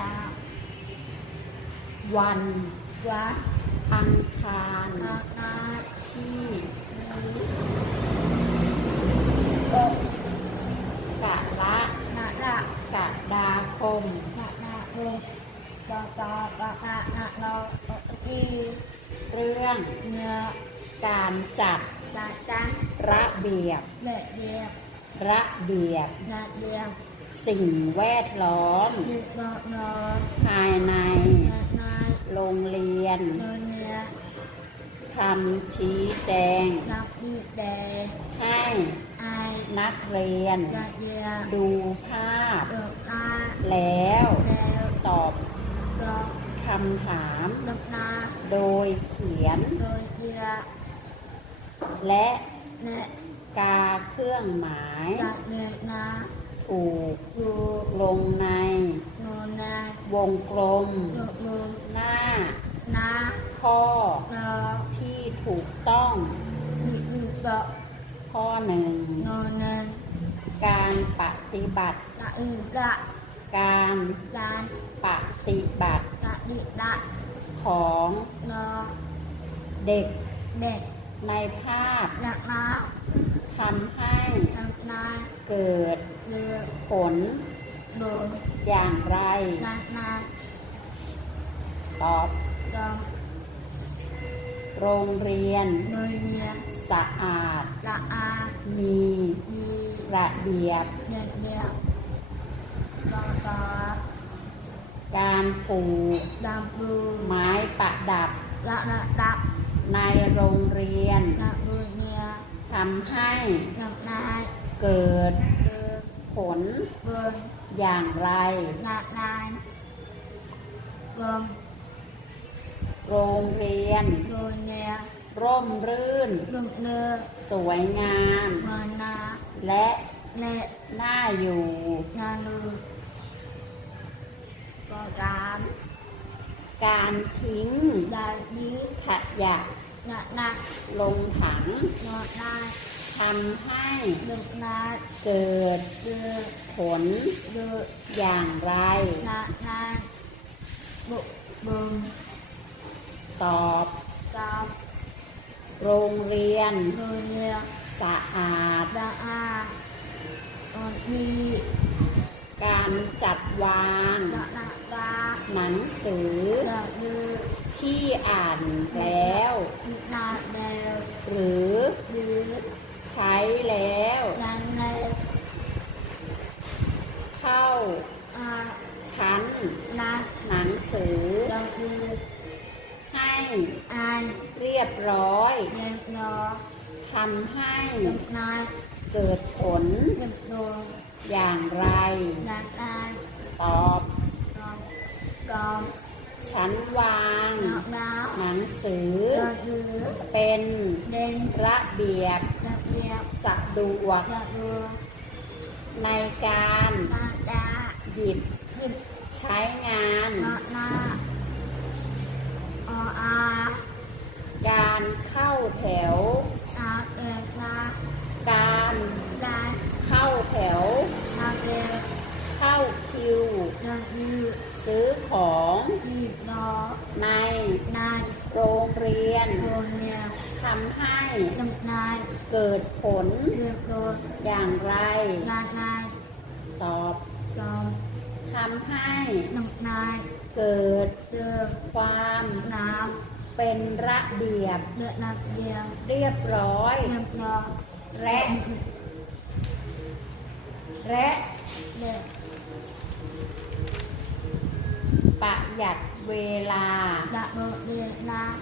ดาวันวัดอังคารนานาที่โอกะละนาละกะดาคมนานาโงตาตาปะนานาโนอีเรื่องเนื้อการจัดตาจันระเบียบเละเดียบระเบียบนาเดียบ สิ่งแวดล้อมดิบนอนภายในนานาโรงเรียนเนื้อเนื้อคำชี้แจงนับดีแดงให้ไอนักเรียนนาเดียดูภาพ ดอกนาแล้วแล้วตอบดอกคำถาม ดอกนาโดยเขียน โดยเดียและและกาเครื่องหมายกาเนื้อนา ถูกดูลงในโนนาวงกลมโดดูหน้า นาข้อที่ถูกต้องมีมีดอกข้อหนึ่งโนนันการปฏิบัติ ละอือละการลานปฏิบัติละดิละของเด็ก เด็ก ในภาพละนาทำให้ทำนาเกิดเลือผลโดนอย่างไรนานาตอบดองโรงเรียน โดยเนียสะอาด ละอามีมีระเบียบเนียเนียรอตาการปลูกดำบูไม้ประดับ ละละดับ ในโรงเรียนละบูเนียทำให้นำนายเกิดเดือผลเบิร์อย่างไรนาดนายกลมโรงเรียนโดนเนียร่มรื่นลุกเลือสวยงามมานาและเละน่าอยู่นาลูกอราม การทิ้งดายีขยะนานาลงถังนอนาทำให้ลุกนาเกิดเดือผลเดืออย่างไรนานาบุบุมตอบตามโรงเรียนโดนเนียสะอาดดาอาตอนทีการจัดวางดานาดาหนังสือดาลือ ที่อ่านแล้ว นาเดลหรือหรือใช้แล้วยันในเข้าอาชั้นนาหนังสือดาลือให้อ่านเรียบร้อยเรียนรอทำให้จำนายเกิดผลจำโดนอย่างไรดานอายตอบรอม กอมชั้นวางนอกดาวหนังสือดาลือเป็นเด่นระเบียบดาเรียบสะดวกดาลัวในการนาดาหยิบขึ้นใช้งานนานาออาการเข้าแถวนาเอนาการดาเข้าแถวนาเดลเข้าคิวดาลือซื้อของ ที่รอ ใน นาย โรงเรี ยนโดนเนี่ยทำให้จำนายเกิดผลเรียบร้อยอย่างไรนานนายตอบจอมทำให้จำนายเกิดเจอความน้เป็นระเบียบำเลือดนักเดียวเรียบร้อยเรียบร้อยและและเลือดประหยัดเวลาดะโดเรียนนาท